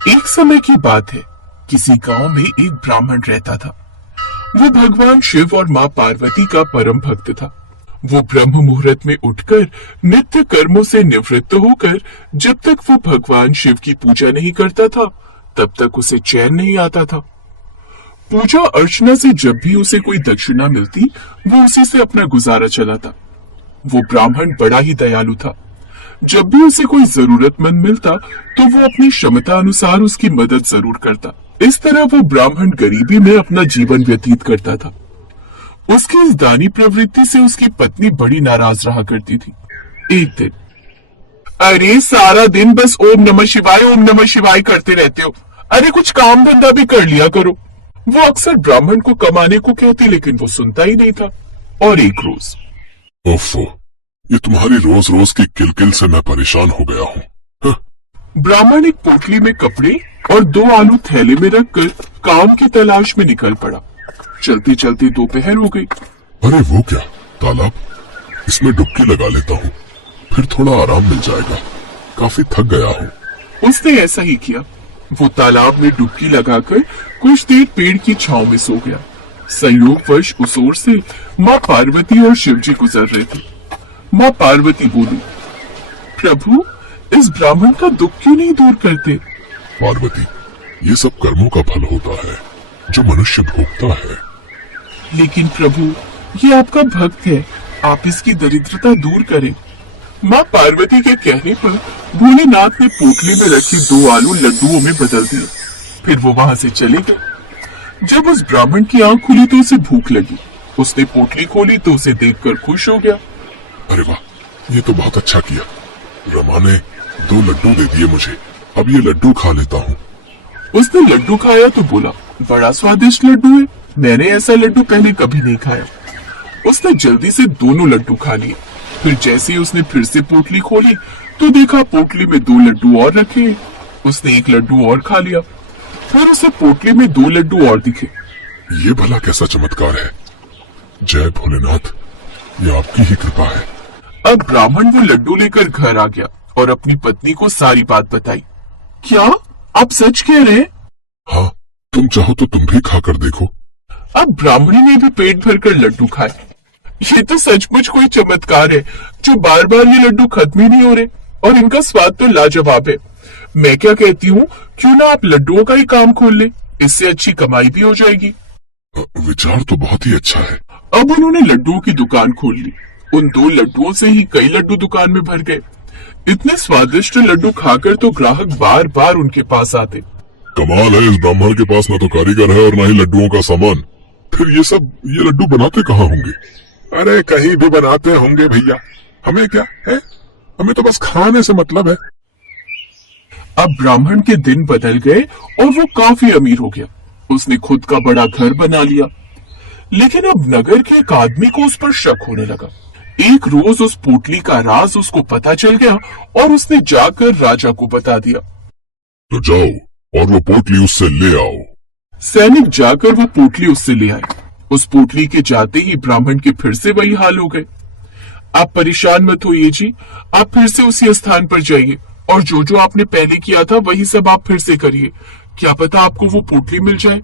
एक समय की बात है। किसी गांव में एक ब्राह्मण रहता था। वो भगवान शिव और माँ पार्वती का परम भक्त था। वो ब्रह्म मुहूर्त में उठकर नित्य कर्मों से निवृत्त होकर जब तक वो भगवान शिव की पूजा नहीं करता था, तब तक उसे चैन नहीं आता था। पूजा अर्चना से जब भी उसे कोई दक्षिणा मिलती, वो उसी से अपना गुजारा चलाता। वो ब्राह्मण बड़ा ही दयालु था। जब भी उसे कोई जरूरतमंद मिलता, तो वो अपनी क्षमता अनुसार उसकी मदद जरूर करता। इस तरह वो ब्राह्मण गरीबी में अपना जीवन व्यतीत करता था। उसकी इस दानी प्रवृत्ति से उसकी पत्नी बड़ी नाराज रहा करती थी। एक दिन, अरे सारा दिन बस ओम नमः शिवाय करते रहते हो। अरे कुछ काम धंधा भी कर लिया करो। वो अक्सर ब्राह्मण को कमाने को कहती, लेकिन वो सुनता ही नहीं था। और एक रोज, ओफो, ये तुम्हारी रोज रोज की किलकिल से मैं परेशान हो गया हूँ। ब्राह्मण एक पोटली में कपड़े और 2 आलू थैले में रखकर काम की तलाश में निकल पड़ा। चलते चलते दोपहर हो गई। अरे वो क्या, तालाब, इसमें डुबकी लगा लेता हूँ, फिर थोड़ा आराम मिल जाएगा, काफी थक गया हूँ। उसने ऐसा ही किया। वो तालाब में डुबकी लगाकर कुछ देर पेड़ की छांव में सो गया। संयोगवश उस ओर से माँ पार्वती और शिवजी गुजर रहे थे। माँ पार्वती बोली, प्रभु, इस ब्राह्मण का दुख क्यों नहीं दूर करते? पार्वती, ये सब कर्मों का फल होता है जो मनुष्य भोगता है। लेकिन प्रभु, ये आपका भक्त है, आप इसकी दरिद्रता दूर करें। माँ पार्वती के कहने पर भोलेनाथ ने पोटली में रखे 2 आलू लड्डुओं में बदल दिए। फिर वो वहां से चले गए। जब उस ब्राह्मण की आंख खुली तो उसे भूख लगी। उसने पोटली खोली तो उसे देखकर खुश हो गया। अरे वाह, ये तो बहुत अच्छा किया। रमा ने 2 लड्डू दे दिए मुझे, अब ये लड्डू खा लेता हूँ। उसने लड्डू खाया तो बोला, बड़ा स्वादिष्ट लड्डू है, मैंने ऐसा लड्डू पहले कभी नहीं खाया। उसने जल्दी से दोनों लड्डू खा लिए। फिर जैसे ही उसने फिर से पोटली खोली तो देखा पोटली में 2 लड्डू और रखे हैं। उसने एक लड्डू और खा लिया। फिर उसे पोटली में 2 लड्डू और दिखे। ये भला कैसा चमत्कार है। जय भोलेनाथ, ये आपकी ही कृपा है। अब ब्राह्मण वो लड्डू लेकर घर आ गया और अपनी पत्नी को सारी बात बताई। क्या आप सच कह रहे हैं? हाँ, तुम चाहो तो तुम भी खाकर देखो। अब ब्राह्मणी ने भी पेट भरकर लड्डू खाए। ये तो सचमुच कोई चमत्कार है, जो बार बार ये लड्डू खत्म ही नहीं हो रहे और इनका स्वाद तो लाजवाब है। मैं क्या कहती हूँ, क्यों ना आप लड्डुओं का ही काम खोल ले, इससे अच्छी कमाई भी हो जाएगी। विचार तो बहुत ही अच्छा है। अब उन्होंने लड्डुओं की दुकान खोल ली। उन 2 लड्डुओं से ही कई लड्डू दुकान में भर गए। इतने स्वादिष्ट लड्डू खाकर तो ग्राहक बार बार उनके पास आते। कमाल है, इस ब्राह्मण के पास न तो कारीगर है और न ही लड्डुओं का सामान। फिर ये लड्डू बनाते कहाँ होंगे? अरे कहीं भी बनाते होंगे भैया, हमें क्या है, हमें तो बस खाने से मतलब है। अब ब्राह्मण के दिन बदल गए और वो काफी अमीर हो गया। उसने खुद का बड़ा घर बना लिया। लेकिन अब नगर के एक आदमी को उस पर शक होने लगा। एक रोज उस पोटली का राज उसको पता चल गया और उसने जाकर राजा को बता दिया। तो जाओ और वो पोटली उससे ले आओ। सैनिक जाकर वो पोटली उससे ले आए। उस पोटली के जाते ही ब्राह्मण के फिर से वही हाल हो गए। आप परेशान मत होइए जी, आप फिर से उसी स्थान पर जाइए और जो जो आपने पहले किया था वही सब आप फिर से करिए। क्या पता आपको वो पोटली मिल जाए।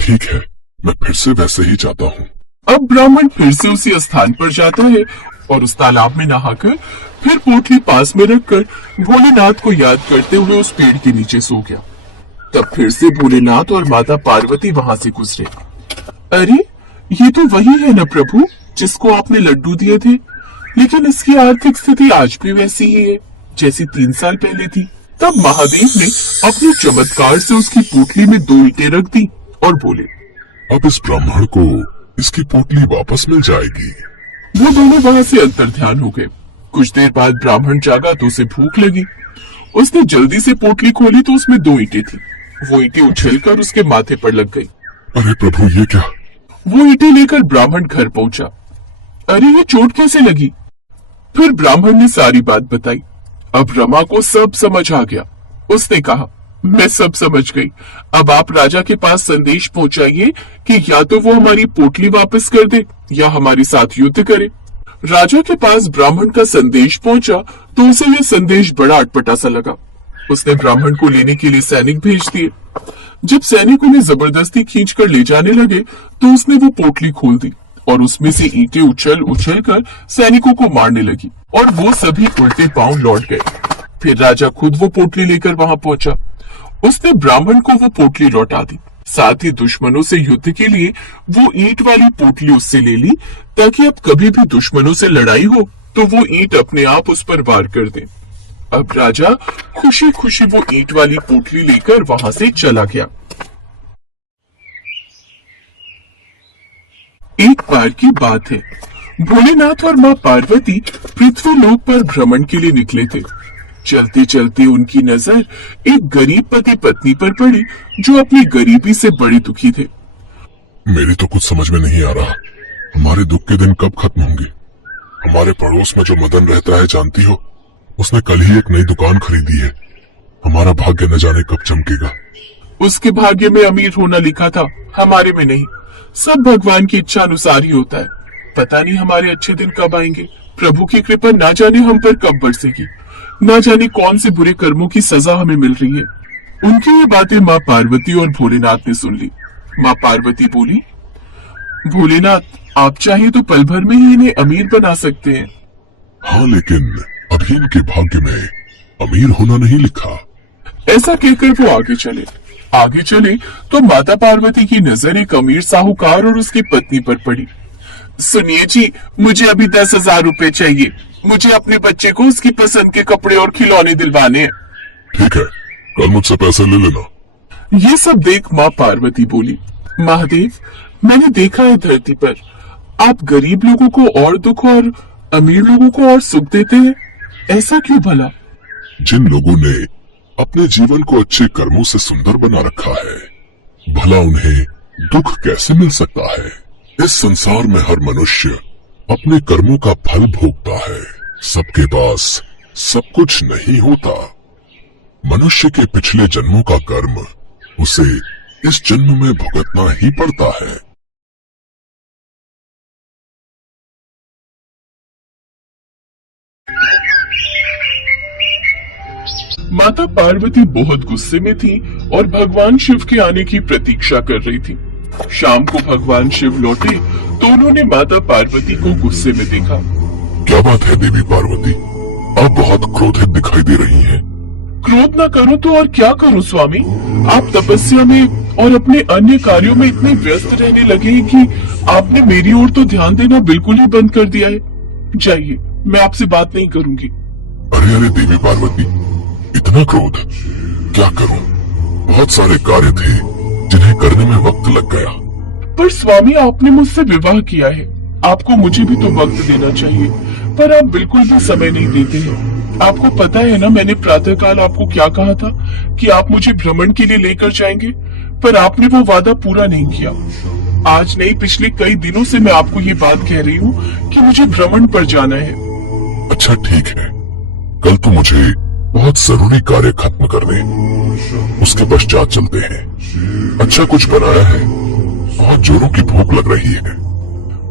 ठीक है, मैं फिर से वैसे ही जाता हूँ। अब ब्राह्मण फिर से उसी स्थान पर जाता है और उस तालाब में नहाकर फिर पोटली पास में रखकर भोलेनाथ को याद करते हुए उस पेड़ के नीचे सो गया। तब फिर से भोलेनाथ और माता पार्वती वहां से गुजरे। अरे, ये तो वही है ना प्रभु, जिसको आपने लड्डू दिए थे, लेकिन इसकी आर्थिक स्थिति आज भी वैसी ही है जैसी 3 साल पहले थी। तब महादेव ने अपने चमत्कार से उसकी पोटली में 2 ईंटें रख दी और बोले, अब इस ब्राह्मण को इसकी पोटली वापस मिल जाएगी। वो दोनों वहां से अंतर्ध्यान हो गए। कुछ देर बाद ब्राह्मण जागा तो उसे भूख लगी। उसने जल्दी से पोटली खोली तो उसमें 2 ईंटें थी। वो ईंटें उछलकर उसके माथे पर लग गई। अरे प्रभु, ये क्या? वो ईंटें लेकर ब्राह्मण घर पहुंचा। अरे, ये चोट कैसे लगी? फिर ब्राह्मण ने सारी बात बताई। अब रमा को सब समझ आ गया। उसने कहा, मैं सब समझ गई। अब आप राजा के पास संदेश पहुंचाइए कि या तो वो हमारी पोटली वापस कर दे या हमारे साथ युद्ध करे। राजा के पास ब्राह्मण का संदेश पहुंचा तो उसे यह संदेश बड़ा अटपटा सा लगा। उसने ब्राह्मण को लेने के लिए सैनिक भेज दिए। जब सैनिक उन्हें जबरदस्ती खींचकर ले जाने लगे तो उसने वो पोटली खोल दी और उसमें से ईंटें उछल उछल कर सैनिकों को मारने लगी और वो सभी उल्टे पांव लौट गए। फिर राजा खुद वो पोटली लेकर वहां पहुंचा। उसने ब्राह्मण को वो पोटली लौटा दी, साथ ही दुश्मनों से युद्ध के लिए वो ईंट वाली पोटली उससे ले ली ताकि अब कभी भी दुश्मनों से लड़ाई हो तो वो ईंट अपने आप उस पर वार कर दे। अब राजा खुशी खुशी वो ईंट वाली पोटली लेकर वहां से चला गया। एक बार की बात है, भोलेनाथ और माँ पार्वती पृथ्वी लोक पर भ्रमण के लिए निकले थे। चलते चलते उनकी नजर एक गरीब पति पत्नी पर पड़ी जो अपनी गरीबी से बड़े दुखी थे। मेरी तो कुछ समझ में नहीं आ रहा, हमारे दुख के दिन कब खत्म होंगे। हमारे पड़ोस में जो मदन रहता है जानती हो, उसने कल ही एक नई दुकान खरीदी है। हमारा भाग्य न जाने कब चमकेगा। उसके भाग्य में अमीर होना लिखा था, हमारे में नहीं। सब भगवान की इच्छा अनुसार ही होता है। पता नहीं हमारे अच्छे दिन कब आएंगे। प्रभु की कृपा ना जाने हम पर कब बरसेगी। ना जाने कौन से बुरे कर्मों की सजा हमें मिल रही है। उनकी ये बातें माँ पार्वती और भोलेनाथ ने सुन ली। माँ पार्वती बोली, भोलेनाथ आप चाहे तो पल भर में ही इन्हें अमीर बना सकते हैं। हाँ, लेकिन अभी इनके भाग्य में अमीर होना नहीं लिखा। ऐसा कहकर वो आगे चले तो माता पार्वती की नजर एक अमीर साहूकार और उसकी पत्नी पर पड़ी। सुनिए जी, मुझे अभी 10,000 रुपए चाहिए। मुझे अपने बच्चे को उसकी पसंद के कपड़े और खिलौने दिलवाने हैं। ठीक है, कल मुझसे पैसे ले लेना। ये सब देख माँ पार्वती बोली, महादेव मैंने देखा है धरती पर आप गरीब लोगों को और दुख और अमीर लोगों को और सुख देते हैं। ऐसा क्यों भला? जिन लोगों ने अपने जीवन को अच्छे कर्मों से सुंदर बना रखा है, भला उन्हें दुख कैसे मिल सकता है? इस संसार में हर मनुष्य अपने कर्मों का फल भोगता है। सबके पास सब कुछ नहीं होता। मनुष्य के पिछले जन्मों का कर्म उसे इस जन्म में भुगतना ही पड़ता है। माता पार्वती बहुत गुस्से में थी और भगवान शिव के आने की प्रतीक्षा कर रही थी। शाम को भगवान शिव लौटे तो उन्होंने माता पार्वती को गुस्से में देखा। क्या बात है देवी पार्वती, आप बहुत क्रोधित दिखाई दे रही हैं। क्रोध ना करो तो और क्या करो स्वामी, आप तपस्या में और अपने अन्य कार्यों में इतने व्यस्त रहने लगे हैं कि आपने मेरी ओर तो ध्यान देना बिल्कुल ही बंद कर दिया है। जाइए, मैं आपसे बात नहीं करूंगी। अरे अरे देवी पार्वती, इतना क्रोध, क्या करूं? बहुत सारे कार्य थे जिन्हें करने में वक्त लग गया। पर स्वामी आपने मुझसे विवाह किया है, आपको मुझे भी तो वक्त देना चाहिए, पर आप बिल्कुल भी समय नहीं देते हैं। आपको पता है ना मैंने प्रातःकाल आपको क्या कहा था कि आप मुझे भ्रमण के लिए लेकर जाएंगे, पर आपने वो वादा पूरा नहीं किया। आज नहीं पिछले कई दिनों से मैं आपको ये बात कह रही हूँ कि मुझे भ्रमण पर जाना है। अच्छा ठीक है, कल तो मुझे बहुत जरूरी कार्य खत्म कर दे, उसके पश्चात चलते हैं। अच्छा कुछ बनाया है? बहुत जोरों की भूख लग रही है।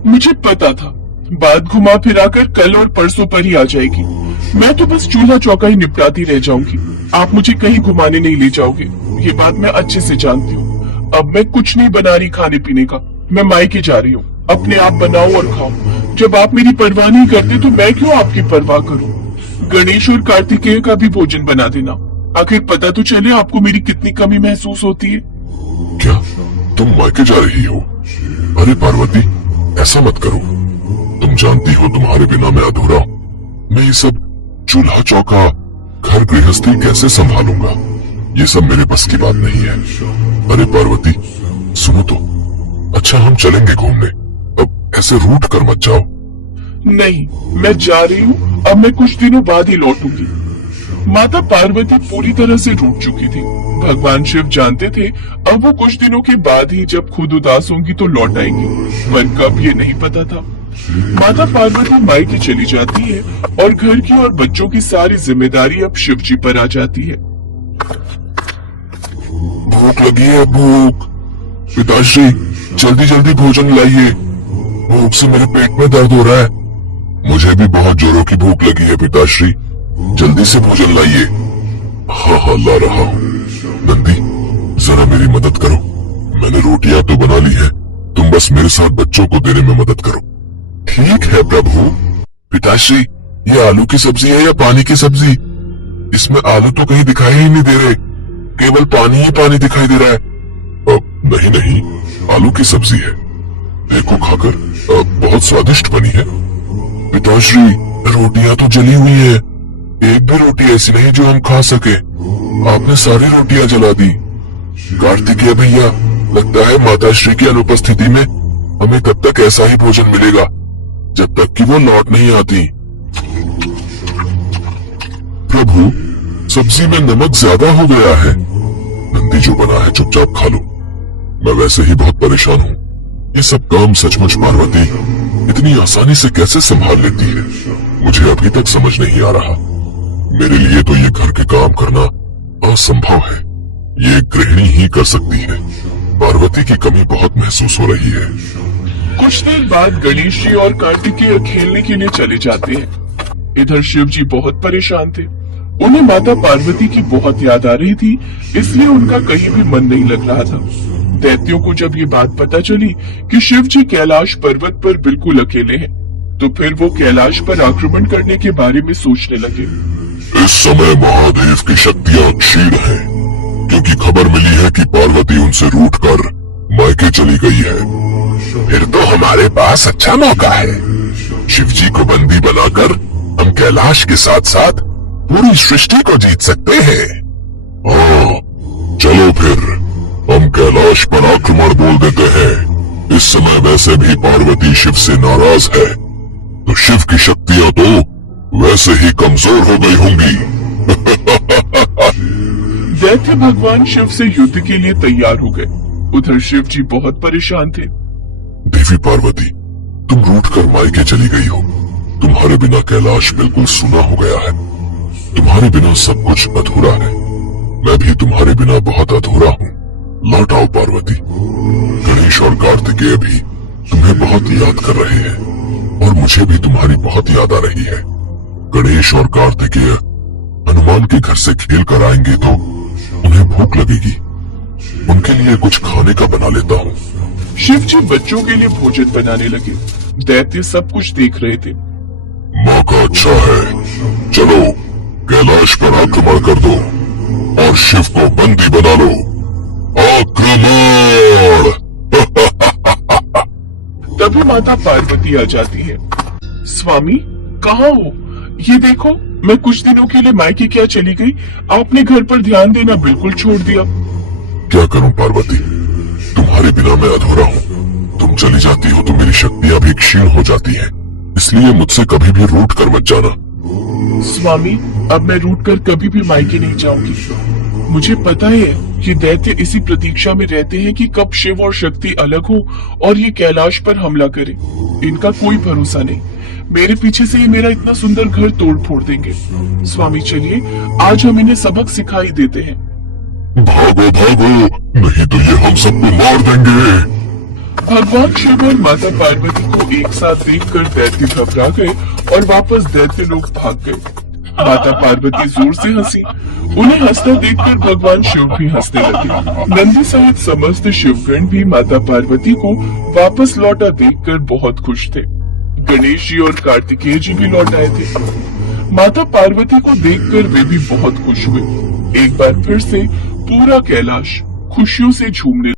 मुझे पता था बात घुमा फिराकर कल और परसों पर ही आ जाएगी। मैं तो बस चूल्हा चौका ही निपटाती रह जाऊंगी, आप मुझे कहीं घुमाने नहीं ले जाओगे। ये बात मैं अच्छे से जानती हूँ। अब मैं कुछ नहीं बना रही खाने पीने का, मैं मायके जा रही हूँ। अपने आप बनाओ और खाओ। जब आप मेरी परवाह नहीं करते तो मैं क्यों आपकी परवाह करूँ? गणेश और कार्तिकेय का भी भोजन बना देना, आखिर पता तो चले आपको मेरी कितनी कमी महसूस होती है। क्या तुम मायके जा रही हो? अरे पार्वती, ऐसा मत करो। तुम जानती हो तुम्हारे बिना मैं अधूरा हूँ। मैं ये सब चूल्हा चौका, घर गृहस्थी कैसे संभालूंगा? ये सब मेरे बस की बात नहीं है। अरे पार्वती सुनो तो, अच्छा हम चलेंगे घूमने, अब ऐसे रूठ कर मत जाओ। नहीं, मैं जा रही हूँ, अब मैं कुछ दिनों बाद ही लौटूंगी। माता पार्वती पूरी तरह से रूठ चुकी थी। भगवान शिव जानते थे अब वो कुछ दिनों के बाद ही जब खुद उदास होंगी तो लौट आएंगी, पर कब ये नहीं पता था। माता पार्वती मायके चली जाती है और घर की और बच्चों की सारी जिम्मेदारी अब शिव जी पर आ जाती है। भूख लगी है, भूख। पिताश्री जल्दी जल्दी भोजन लाइए, भूख से मेरे पेट में दर्द हो रहा है। मुझे भी बहुत जोरों की भूख लगी है पिताश्री, जल्दी से भोजन लाइए। हाँ हाँ ला रहा हूँ। नंदी जरा मेरी मदद करो, मैंने रोटियां तो बना ली है, तुम बस मेरे साथ बच्चों को देने में मदद करो। ठीक है प्रभु। पिताश्री ये आलू की सब्जी है या पानी की सब्जी? इसमें आलू तो कहीं दिखाई ही नहीं दे रहे, केवल पानी ही पानी दिखाई दे रहा है। नहीं नहीं, आलू की सब्जी है, देखो खाकर बहुत स्वादिष्ट बनी है। पिताश्री रोटियां तो जली हुई है, एक भी रोटी ऐसी नहीं जो हम खा सके, आपने सारी रोटियां जला दी। कार्तिकेय भैया लगता है माताश्री की अनुपस्थिति में हमें तब तक ऐसा ही भोजन मिलेगा जब तक कि वो लौट नहीं आती। प्रभु सब्जी में नमक ज्यादा हो गया है। नंदी जो बना है चुपचाप खा लो, मैं वैसे ही बहुत परेशान हूँ। ये सब काम सचमुच पार्वती इतनी आसानी से कैसे संभाल लेती है, मुझे अभी तक समझ नहीं आ रहा। मेरे लिए तो ये घर के काम करना असंभव है, ये एक गृहिणी ही कर सकती है। पार्वती की कमी बहुत महसूस हो रही है। कुछ देर बाद गणेश जी और कार्तिकेय खेलने के लिए चले जाते हैं। इधर शिव जी बहुत परेशान थे, उन्हें माता पार्वती की बहुत याद आ रही थी, इसलिए उनका कहीं भी मन नहीं लग रहा था। दैत्यों को जब ये बात पता चली कि शिव जी कैलाश पर्वत पर बिल्कुल अकेले हैं, तो फिर वो कैलाश पर आक्रमण करने के बारे में सोचने लगे। इस समय महादेव की शक्तियां क्षीण हैं, क्योंकि खबर मिली है कि पार्वती उनसे रूठकर मायके चली गई है। फिर तो हमारे पास अच्छा मौका है, शिव जी को बंदी बनाकर हम कैलाश के साथ साथ पूरी सृष्टि को जीत सकते हैं। हाँ चलो फिर हम कैलाश पर आक्रमण बोल देते हैं। इस समय वैसे भी पार्वती शिव से नाराज है, तो शिव की शक्तियां तो वैसे ही कमजोर हो गई होंगी। दैत्य भगवान शिव से युद्ध के लिए तैयार हो गए। उधर शिव जी बहुत परेशान थे। देवी पार्वती तुम रूठकर मायके चली गई हो, तुम्हारे बिना कैलाश बिल्कुल सूना हो गया है, तुम्हारे बिना सब कुछ अधूरा है। मैं भी तुम्हारे बिना बहुत अधूरा हूँ, लौट आओ पार्वती। गणेश और कार्तिकेय भी तुम्हें बहुत याद कर रहे हैं और मुझे भी तुम्हारी बहुत याद आ रही है। गणेश और कार्तिकेय हनुमान के घर से खेल कर आएंगे तो उन्हें भूख लगेगी, उनके लिए कुछ खाने का बना लेता हूँ। शिव जी बच्चों के लिए भोजन बनाने लगे। दैत्य सब कुछ देख रहे थे। मौका अच्छा है, चलो कैलाश पर आक्रमण कर दो और शिव को बंदी बना लो। आक्रमण! तभी माता पार्वती आ जाती है। स्वामी कहाँ हो? ये देखो मैं कुछ दिनों के लिए मायके क्या चली गई, आपने घर पर ध्यान देना बिल्कुल छोड़ दिया। क्या करूं पार्वती, तुम्हारे बिना मैं अधूरा हूँ। तुम चली जाती हो तो मेरी शक्तियां भी क्षीण हो जाती हैं, इसलिए मुझसे कभी भी रूठ कर मत जाना। स्वामी अब मैं रूठ कर कभी भी मायके नहीं जाऊंगी। मुझे पता है कि दैत्य इसी प्रतीक्षा में रहते हैं कि कब शिव और शक्ति अलग हो और ये कैलाश पर हमला करे। इनका कोई भरोसा नहीं, मेरे पीछे से ये मेरा इतना सुंदर घर तोड़ फोड़ देंगे। स्वामी चलिए आज हम इन्हें सबक सिखाई देते हैं। भागो भागो, नहीं तो ये हम सबको मार देंगे। भगवान शिव और माता पार्वती को एक साथ देखकर दैत्य घबरा गए और वापस दैत्य लोग भाग गए। माता पार्वती जोर से हंसी, उन्हें हंसता देखकर भगवान शिव भी हंसने लगे। नंदी सहित समस्त शिवगण भी माता पार्वती को वापस लौटा देखकर बहुत खुश थे। गणेश जी और कार्तिकेय जी भी लौट आए थे। माता पार्वती को देखकर वे भी बहुत खुश हुए। एक बार फिर से पूरा कैलाश खुशियों से झूमने